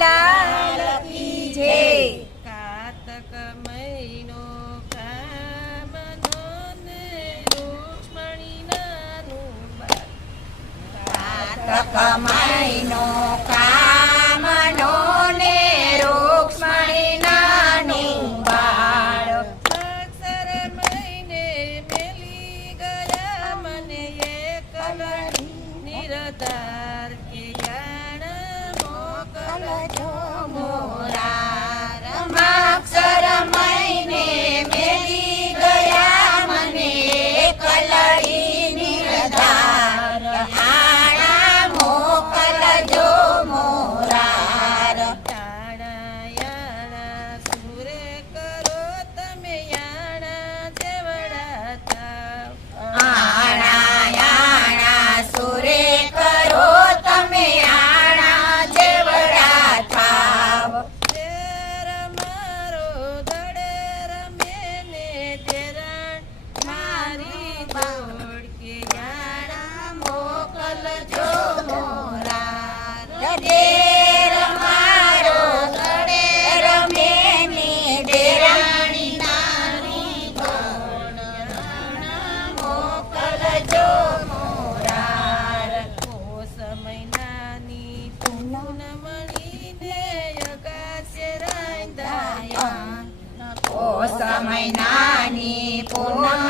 લાલ કી જય. કાતક મહિનો કામનો ને રૂક્ષ્મણી નાનું બાળ. કાતક મહિનો કામનો ને રૂક્ષ્મણી નાનું બાળ. અક્ષર મહિને મેલી ગયા મને એકલા નિરધાર કે યાણ મોકલજો મોરા રમાક્ષર મહિને મેલી ગયા મને કલડી નિર્ધાર. આણા મોકલજો મોરાર. યાણા યાણા સુરે કરો તમે યાણા જેવડા થાવ. આણા યાણા સુરે કરો તમે આણા જેવડા થાવ. દેર મારો દડે રમે ને દેરાણ મારી દોડ કે યાણા મોકલજો મોરાર દેર મારો ગળે રમે ને દેરાણી નાની ગોળ. મોકલજો મોરાર. પોષ મહિનાની પૂનમણીને અગાશે રાંધાયા. પોષ મહિનાની પૂનમ